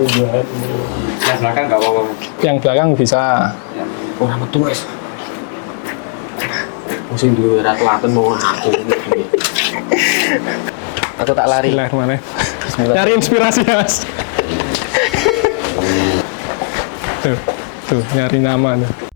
Yang belakang nggak apa-apa. Yang belakang bisa. Orang metu guys. Musim dulu ratu laten mau aku. Aku tak lari. Bismillahirrahmanirrahim. Cari inspirasi ya, Mas. tuh nyari nama tuh.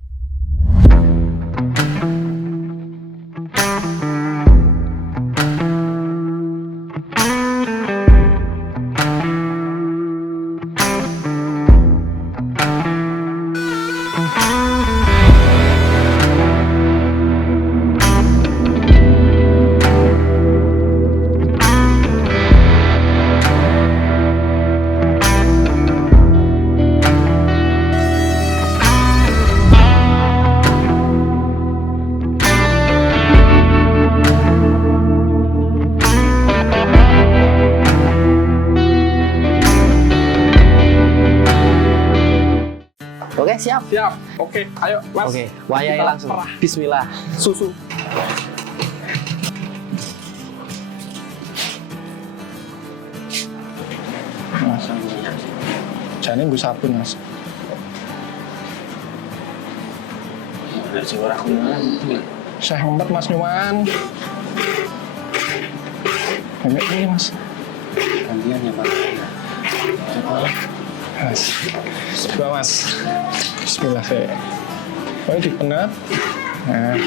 Oke, siap. Siap. Oke, ayo Mas. Oke, wayai Kita langsung. perah. Bismillah. Susu. Mas. Jane nggo sabun, Mas. Dari sing ora kuningan. Saya ngempet Mas nyuman. Ini Mas. Gantian ya, Pak. Mas. Coba Mas. Bismillah saya. Oh, dipenet. Nah.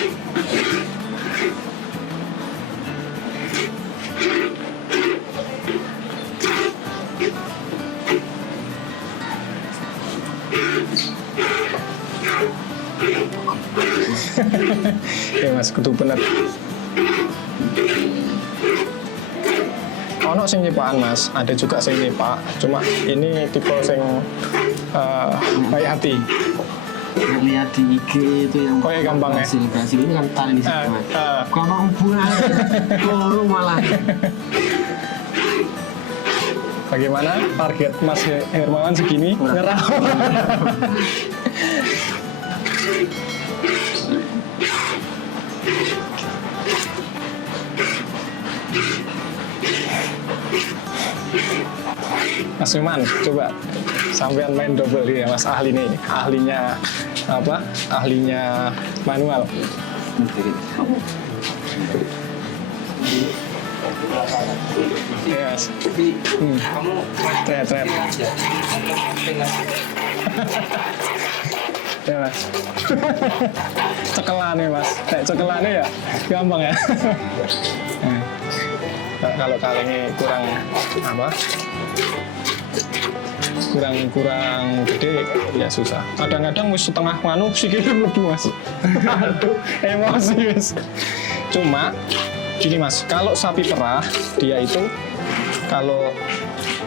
Ya Mas, kudu penet. Ono sing nyepakan Mas, ada juga sing nyepak. Cuma ini tipe sing baik hati. Lihat di IG itu yang Oh, ya, gampang ya? Brasil ini kan tali di situ, Mas. Gampang hubungan. Koro malah. Bagaimana target Mas Hermawan segini? Nyerah. Mas Iman, coba sampean main double ya Mas, ahli nih, ahlinya apa? Ahlinya manual. Ya Mas. Tret. Ya Mas. Cekelannya Mas, cekelannya ya gampang ya. Kalau kalengnya kurang apa? kurang gede ya susah. Kadang-kadang wis setengah manu sikile mlebu Mas. Aduh, emosi Mas. Cuma gini Mas, kalau sapi perah dia itu kalau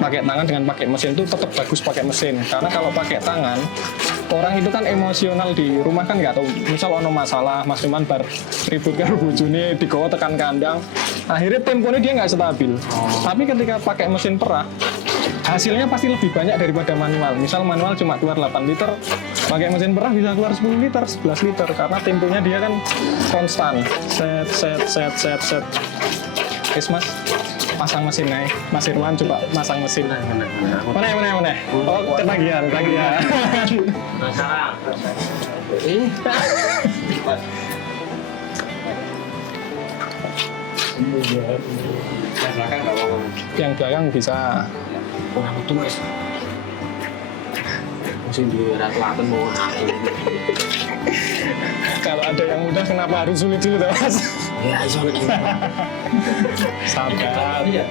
pakai tangan dengan pakai mesin itu tetap bagus pakai mesin, karena kalau pakai tangan orang itu kan emosional di rumah kan nggak tahu, misal ono masalah Mas Iman bar ribut karo bojone digawa tekan kandang, akhirnya temponya dia nggak stabil. Tapi ketika pakai mesin perah hasilnya pasti lebih banyak daripada manual. Misal manual cuma keluar 8 liter, pakai mesin perah bisa keluar 10 liter, 11 liter karena temponya dia kan konstan. Set. Wis Mas, pasang mesin aja. Mas Irwan coba pasang mesin. Mana? Oh, ketagihan. Masalah. Yang belakang nggak apa-apa. Yang belakang bisa. Orang metu guys. Musim dulu ratu laten mau aku. Kalau ada yang mudah kenapa harus sulit-sulit ya Mas? Ya, sulit. Sabar. Iya.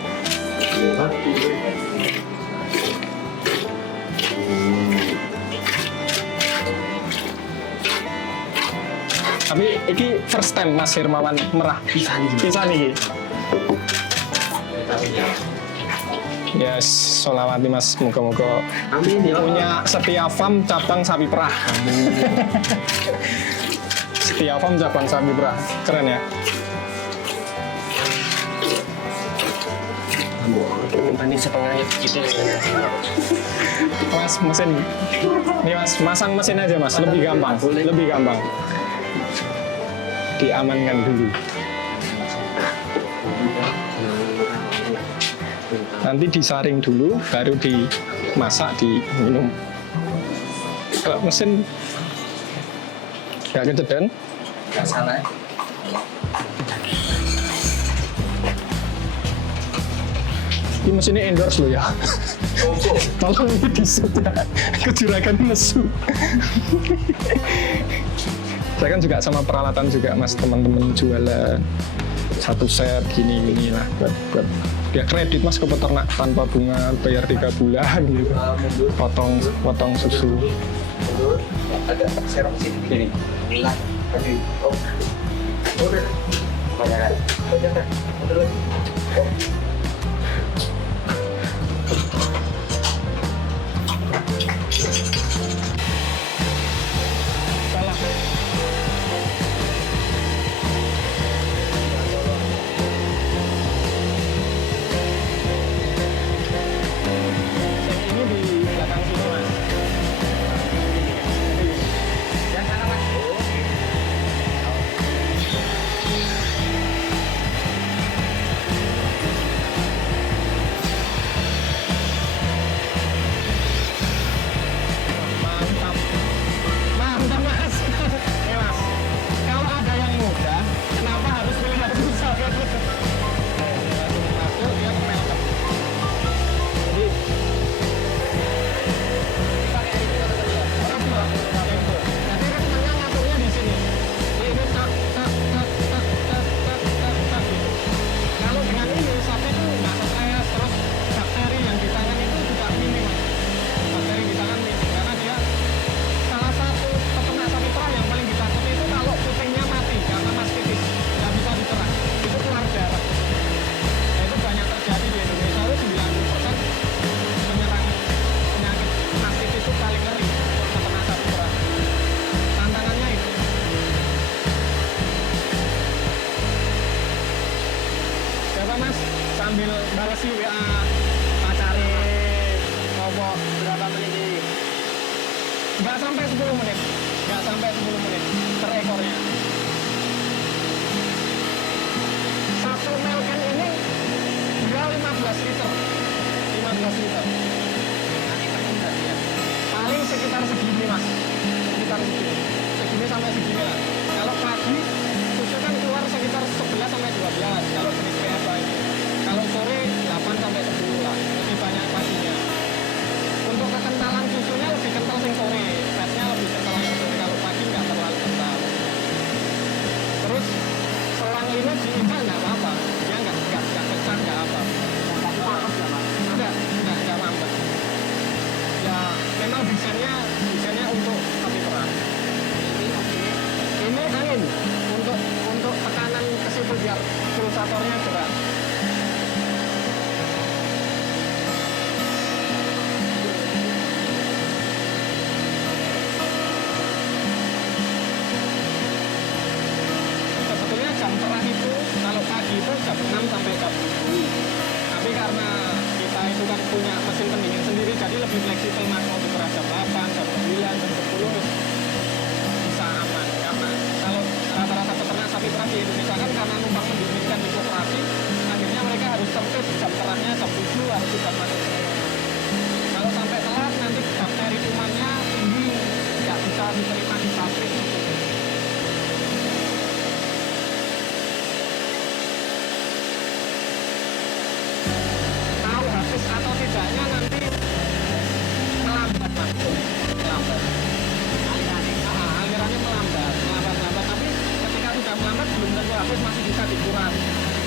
Tapi ini first time Mas Hermawan merah. Pisan nih. Yes, solawati Mas, moga-moga Amin ya. punya Setia Farm cabang sapi perah. Setia Farm cabang sapi perah, keren ya. Ini setengah gitu. Mas mesin, nih Mas, masang mesin aja Mas, lebih gampang, diamankan dulu. Nanti disaring dulu, baru dimasak, diminum. Kalau mesin nggak kejadian. Nggak salah. Ini mesinnya endorse loh ya. Tolong ini diset ya. Kejuragan nesu. Saya kan juga sama peralatan juga mas, teman-teman jualan satu set gini lah buat ya kredit mas ke peternak tanpa bunga, bayar 3 bulan gitu. Potong susu. Ada serong sini. Ini lah. Oh. Udah. Banyak. Udah lagi. Sambil balas WA pacare ngobrol berapa menit ini? Nggak sampai 10 menit, per ekornya. Satu melken ini dia 15 liter. Paling sekitar segini mas, segini sampai segini lah. Kalau pagi susu kan keluar sekitar 11 sampai 12 kalau jenis PFA ini. Kalau sore 8 sampai 10 lah, lebih banyak paginya. Untuk kekentalan susunya lebih kental sing sore, fatnya lebih kental yang sore. Kalau pagi nggak terlalu kental. Terus selang ini diikat nggak apa-apa, dia nggak pecah nggak apa. Nggak lambat. Ya memang desainnya untuk sapi perah. Ini angin untuk tekanan ke situ biar pulsatornya gerak. Jam perah itu kalau pagi itu jam 6 sampai jam 7. Tapi karena kita itu kan punya mesin pendingin sendiri, jadi lebih fleksibel mas, mau diperah jam 8, jam 9, jam 10 bisa aman. Karena kalau rata-rata peternak sapi perah di Indonesia kan karena numpang mendinginkan di koperasi, akhirnya mereka harus tertib jam perahnya jam 7 harus sudah masuk. Kalau sampai telat nanti bakteri kumannya tinggi, nggak bisa diterima di pabrik. Atau tidaknya nanti melambat mas, alirannya melambat, tapi ketika sudah melambat belum tentu habis, masih bisa dikuras.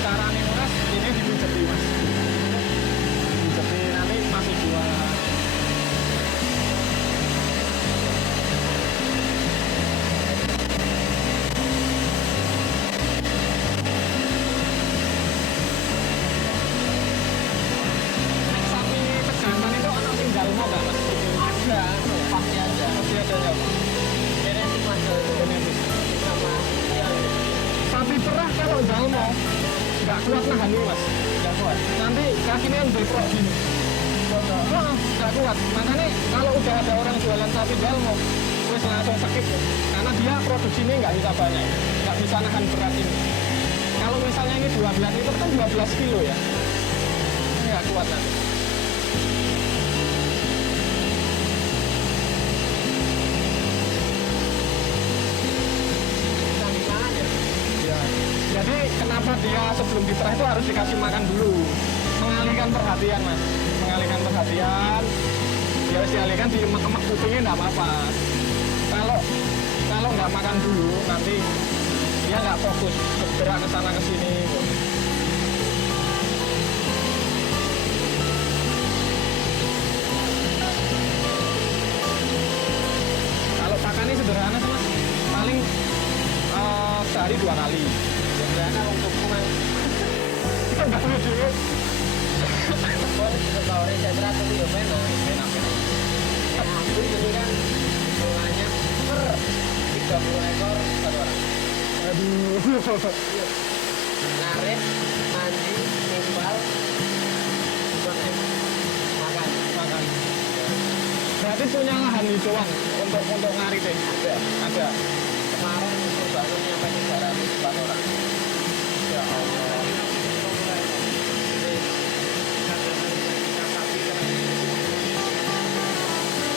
Cara nguras ini dipijeti mas, dipijeti nanti masih jualan. Dalmo nggak mas? Ada, pasti ada ya. Genetik mas, genetik sama ya. Sapi perah kalau dalmo nggak kuat nahan nih mas, nggak kuat. Nanti kakinya beprok gini. Nggak kuat. Makanya kalau udah ada orang jualan sapi dalmo, wes langsung sakit karena dia produksinya nggak bisa banyak, nggak bisa nahan berat ini. Kalau misalnya ini 12 liter kan 12 kilo ya. Ya nggak kuat nanti. Ya. Jadi kenapa dia sebelum diperah itu harus dikasih makan dulu, mengalihkan perhatian mas, mengalihkan perhatian. Ya dialihkan di emak-emak kupingnya nggak apa-apa. Kalau nggak makan dulu nanti dia nggak fokus bergerak ke sana ke sini. Kalau pakannya sederhana sih mas, paling sehari 2 kali. Sederhana untuk kumang. Nggak lucu. Kalau sentra itu ya enak. Aku ini kan bunganya per 30 ekor satu orang. Aduh. Narik, mandi, nimbal, makan. Berarti punya lahan hijauan untuk ngarit deh. Ada. Kemarin untuk baru nyampe 300 orang. Ya Allah.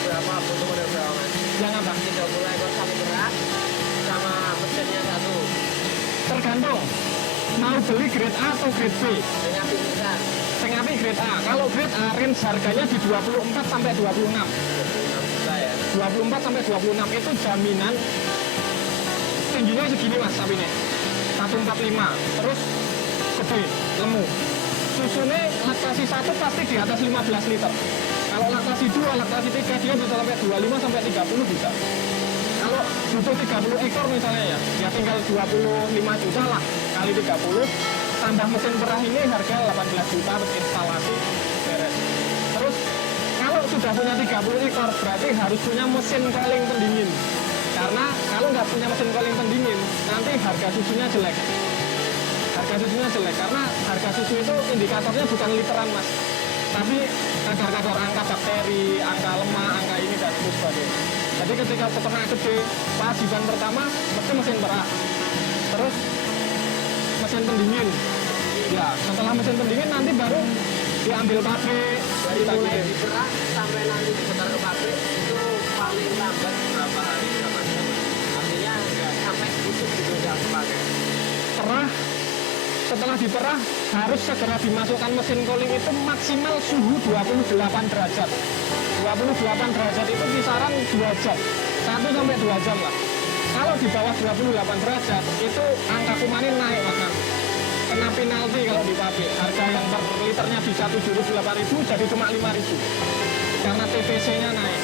Berapa butuh modal berapa mas? Yang apa? 30 ekor sapi perah sama mesinnya satu. Tergantung mau beli grade A atau grade B. Dengan pingsan. Sing apik grade A. Kalau grade A range harganya di 24 sampai 26. 26 juta ya. 24 sampai 26 itu jaminan tingginya segini mas sapinya. 145. Terus gede, lemu. Susunya laktasi 1 pasti di atas 15 liter. Kalau laktasi 2, laktasi 3 dia bisa sampai 25 sampai 30 bisa. Kalau butuh 30 ekor misalnya ya tinggal 25 juta lah kali 30 tambah mesin perah ini harga 18 juta terus instalasi beres. Terus kalau sudah punya 30 ekor berarti harus punya mesin cooling pendingin, karena kalau nggak punya mesin cooling pendingin nanti harga susunya jelek. Karena harga susu itu indikatornya bukan literan mas, tapi kadar-kadar angka bakteri, angka lemak, angka ini dan sebagainya. Jadi ketika peternak gede, kewajiban pertama mesti mesin perah, terus mesin pendingin. Ya, setelah mesin pendingin nanti baru diambil pabrik. Dari mulai diperah sampai nanti diputar ke pabrik itu paling lambat berapa hari berapa jam? Artinya nggak sampai busuk gitu nggak kepake. Perah, setelah diperah harus segera dimasukkan mesin cooling itu maksimal suhu 28 derajat. 28 derajat itu kisaran 2 jam, 1 sampai 2 jam lah. Kalau di bawah 28 derajat itu angka kumanin naik mas. Kena penalti kalau di pabrik. Harga yang per liternya bisa 78.000 jadi cuma 5.000 karena TPC-nya naik.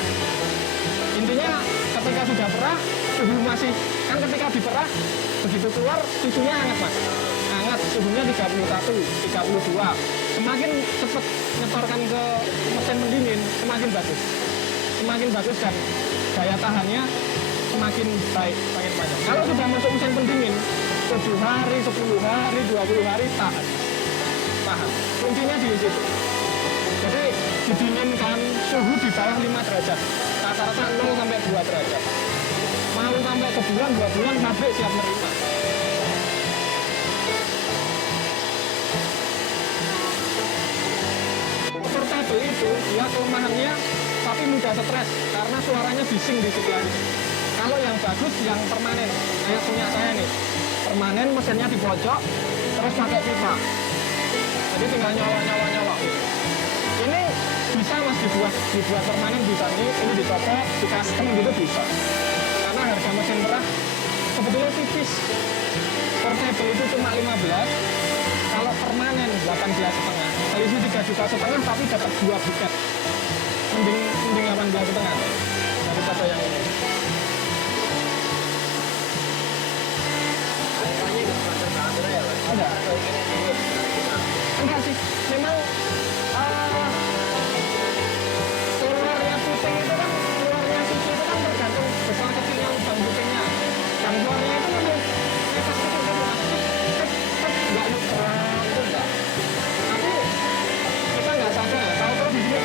Intinya ketika sudah perah, suhu masih kan ketika diperah begitu keluar susunya hangat mas. Hangat suhunya 31, 32. Semakin cepat nyetorkan ke mesin pendingin semakin bagus dan daya tahannya semakin baik, semakin panjang. Kalau sudah masuk mesin pendingin 7 hari, 10 hari, 20 hari tahan. Kuncinya di situ. Jadi didinginkan suhu di bawah 5 derajat. Rata-rata 0 sampai 2 derajat. Mau sampai sebulan, 2 bulan pabrik siap menerima. Portable itu dia kelemahannya tapi mudah stres karena suaranya bising di sebelah. Kalau yang bagus yang permanen kayak punya saya nih, permanen mesinnya di pojok terus pakai pipa, jadi tinggal nyala. Ini bisa mas dibuat permanen, bisa ini dicopot, di custom gitu bisa, karena harga mesin perah sebetulnya tipis. Portable itu cuma 15, kalau permanen 18,5, selisih 3,5 juta tapi dapat 2 buket. Mending 18,5 daripada yang ini. Ada. Enggak sih, memang keluarnya puting itu kan, keluarnya susu itu kan tergantung besar kecilnya lubang putingnya. Dan keluarnya itu memang efek kecil nggak nyebrang itu enggak. Tapi kita nggak sadar, tahu-tahu di sini.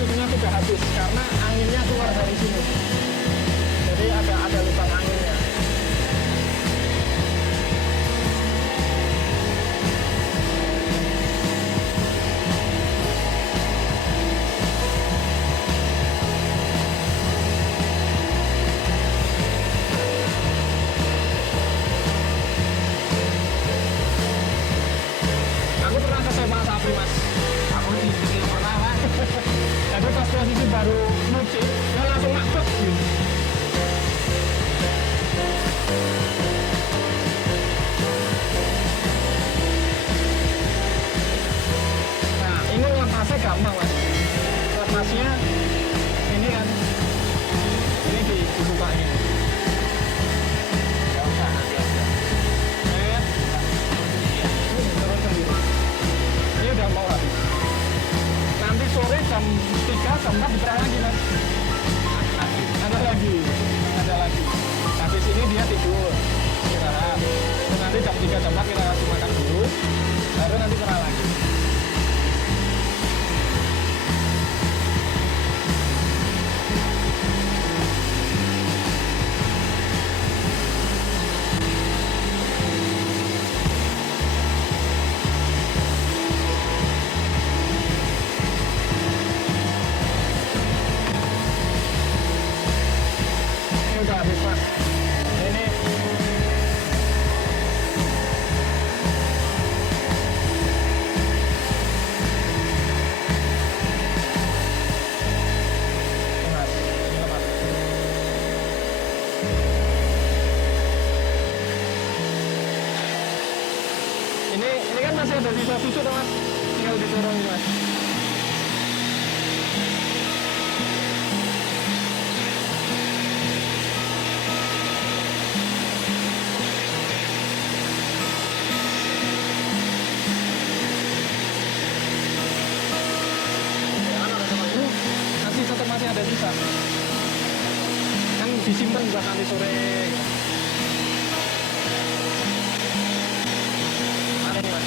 susunya sudah habis karena anginnya keluar dari sini. Jadi ada lubang anginnya. Aku pernah kesewa sapi mas. Aku ini pernah mas. Jadi pas posisi baru nyuci, dia langsung makbet gitu. Nah, ini lepasnya gampang mas. Lepasnya ini kan, ini dibuka ini. Ya udah nanti aja. Ini turun sendiri. Ini udah mau habis. Nanti sore jam 3, jam 4 diperah lagi mas. Ada lagi. Habis ini dia tidur, istirahat. Terus nanti jam 3, jam 4 kita kasih makan dulu. Baru nanti perah lagi. Ini udah habis mas. Ini mas, ini lepas. Ini kan masih ada sisa susu tuh mas. Tinggal diturun ini mas. Masih ada sisa. Kan disimpan buat nanti sore. Ada nih mas.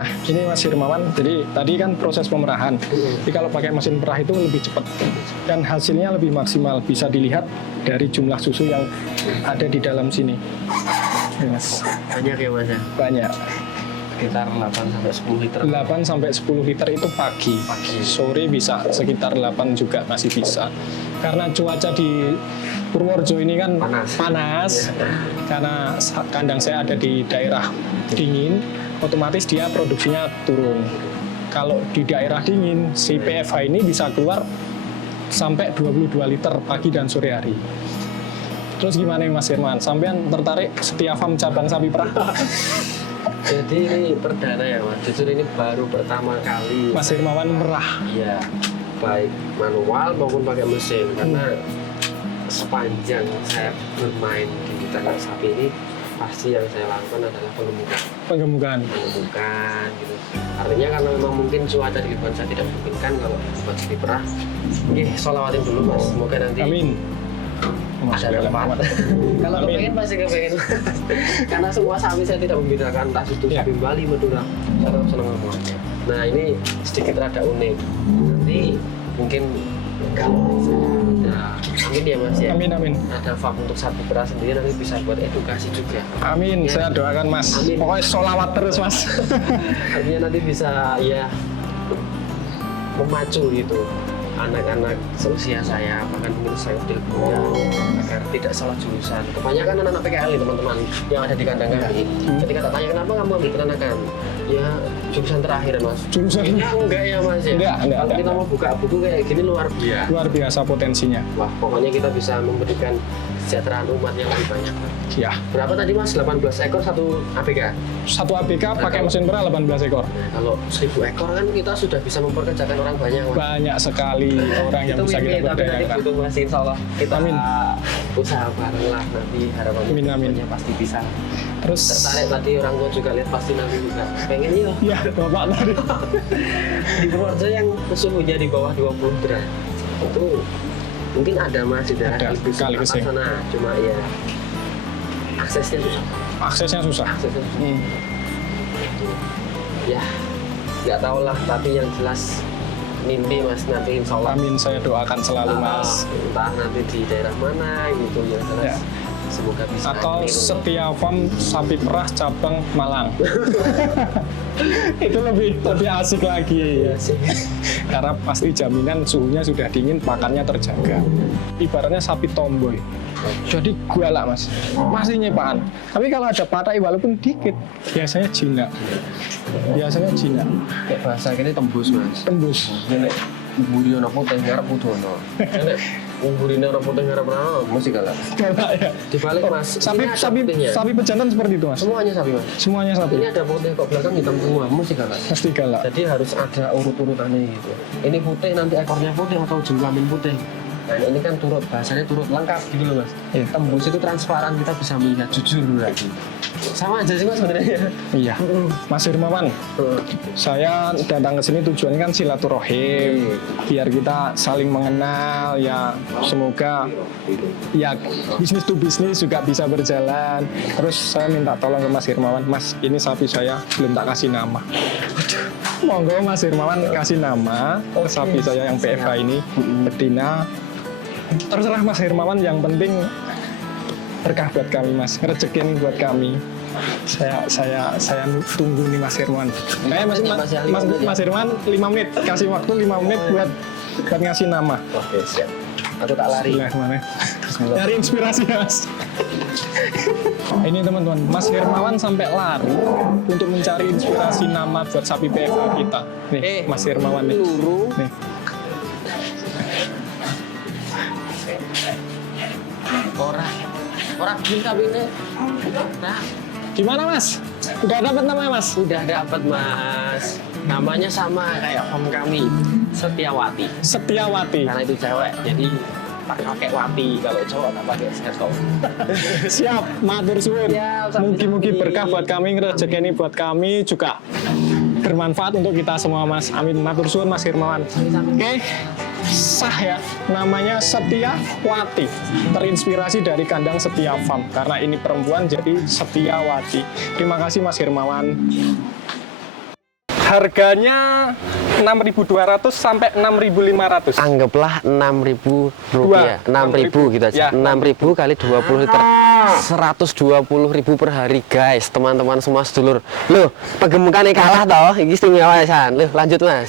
Nah, gini Mas Hirmawan, jadi tadi kan proses pemerahan. Jadi kalau pakai mesin perah itu lebih cepat dan hasilnya lebih maksimal. Bisa dilihat dari jumlah susu yang ada di dalam sini. Ini, Mas. Banyak ya mas ya? Banyak. Sekitar 8 sampai 10 liter. 8 sampai 10 liter itu pagi. Sore bisa sekitar 8 juga masih bisa. Karena cuaca di Purworejo ini kan panas. Karena kandang saya ada di daerah dingin, otomatis dia produksinya turun. Kalau di daerah dingin, si PFH ini bisa keluar sampai 22 liter pagi dan sore hari. Terus gimana nih Mas Firman? Sampean tertarik setia farm cabang sapi perah? Jadi ini perdana ya mas. Jujur ini baru pertama kali. Mas Hirmawan merah. Iya. Baik manual maupun pakai mesin. Karena sepanjang saya bermain di ternak sapi ini, pasti yang saya lakukan adalah Penggemukan. Penggemukan gitu. Artinya karena memang mungkin cuaca di lingkungan saya tidak memungkinkan kalau buat sapi perah. Oke, sholawatin dulu mas. Semoga nanti Amin. ada tempat. Kalau kepengen pasti kepengen. Karena semua sapi saya tidak membedakan entah itu sapi Bali, Madura. Saya tetap senang ngomong. Nah ini sedikit rada unik. Nanti mungkin kalau ada, amin ya mas ya. Amin. Ada farm untuk sapi perah sendiri nanti bisa buat edukasi juga. Amin, saya doakan mas. Amin. Pokoknya sholawat terus mas. Artinya nanti bisa ya memacu gitu anak-anak seusia saya, bahkan mungkin saya sudah punya, agar tidak salah jurusan. Kebanyakan anak-anak PKL nih teman-teman yang ada di kandang kami. Ketika tak tanya kenapa kamu ambil peternakan, ya jurusan terakhir mas. Jurusan? Ya, enggak ya mas ya. Enggak. Kalau kita mau buka buku kayak gini luar biasa. Luar biasa potensinya. Wah pokoknya kita bisa memberikan kesejahteraan umat yang lebih banyak. Ya. Berapa tadi mas? 18 ekor satu ABK? Satu ABK pakai mesin perah 18 ekor. Nah, kalau 1000 ekor kan kita sudah bisa memperkerjakan orang banyak mas. Banyak sekali orang yang Itu bisa kita mimpi, tapi nanti berdayakan. butuh masih insya Allah kita Amin. usaha bareng lah nanti harapannya Amin. semuanya pasti bisa. Terus Tertarik tadi orang tua juga lihat pasti nanti juga pengen yuk. ya bapak tadi. Di Purworejo yang suhunya di bawah 20 derajat itu mungkin ada mas di daerah Ada, Kalikusing Kalikusing. sana, cuma ya aksesnya susah. aksesnya susah. Ya, nggak tahu lah, tapi yang jelas mimpi Mas nanti insya Allah. Amin, saya doakan selalu Mas. Entah nanti di daerah mana gitu yang jelas. Ya. Semoga bisa. Atau niru. Setia Farm Sapi Perah cabang Malang. Itu lebih asik lagi. Iya sih. Karena pasti jaminan suhunya sudah dingin, pakannya terjaga. Ibaratnya sapi tomboy. Jadi galak Mas, masih nyepaan. Tapi kalau ada patai walaupun dikit, biasanya jinak. Kayak bahasa ini tembus Mas. Tembus. Ini umburi ono putih ngarep udono. Ini umburi ono putih ngarep ono mesti galak. Galak ya. Dibalik Mas. ini ada putihnya. Sapi pejantan seperti itu Mas. Semuanya sapi Mas. Semuanya sapi. Ini ada putih kok belakang hitam semua, mesti galak. Pasti galak. Jadi harus ada urut-urutannya gitu. Ini putih nanti ekornya putih atau jengkamin putih. Nah ini kan turut, bahasanya turut lengkap gitu loh Mas. Iya. Tembus itu transparan, kita bisa melihat jujur lagi. Sama aja sih Mas sebenarnya. Iya. Mas Hermawan, saya datang ke sini tujuannya kan silaturahim, biar kita saling mengenal ya. Semoga ya bisnis to bisnis juga bisa berjalan. Terus saya minta tolong ke Mas Hermawan, Mas ini sapi saya belum tak kasih nama. Monggo Mas Hermawan kasih nama ke sapi saya yang PFK ini, betina. Terserah Mas Hermawan, yang penting berkah buat kami Mas, rezeki buat kami. Saya tunggu nih Mas Hermawan. Mas Hermawan 5 menit, kasih waktu 5 menit buat ngasih nama. Oke siap. Aku tak lari. Bismillah. Nyari inspirasi Mas. Ini teman-teman, Mas Hermawan sampai lari untuk mencari inspirasi nama buat sapi PFK kita. Nih, Mas Hermawan nih. Nih. Orang bikin kabinnya. Nah, Gimana Mas? Udah dapat namanya Mas? udah dapat Mas. Namanya sama kayak om kami, Setiawati. Setiawati. Karena itu cewek, jadi pakai wati. Kalau cowok tak pakai serkom. Siap, matur suwun. Siap, sampai Mugi-mugi nanti. berkah buat kami, rezeki ini buat kami juga bermanfaat untuk kita semua Mas. Amin. Matur suwun Mas Hermawan. Oke. Sah ya, namanya Setiawati, terinspirasi dari kandang Setia Farm karena ini perempuan jadi Setiawati. Terima kasih Mas Hermawan. Harganya 6.200 sampai 6.500. Anggaplah 6.000 rupiah, 6.000 gitu aja. Ya. 6.000 kali 20 liter, 120.000 per hari guys, teman-teman semua sedulur. Loh, pegemukannya kalah toh, ini istimewa San. Loh, lanjut Mas.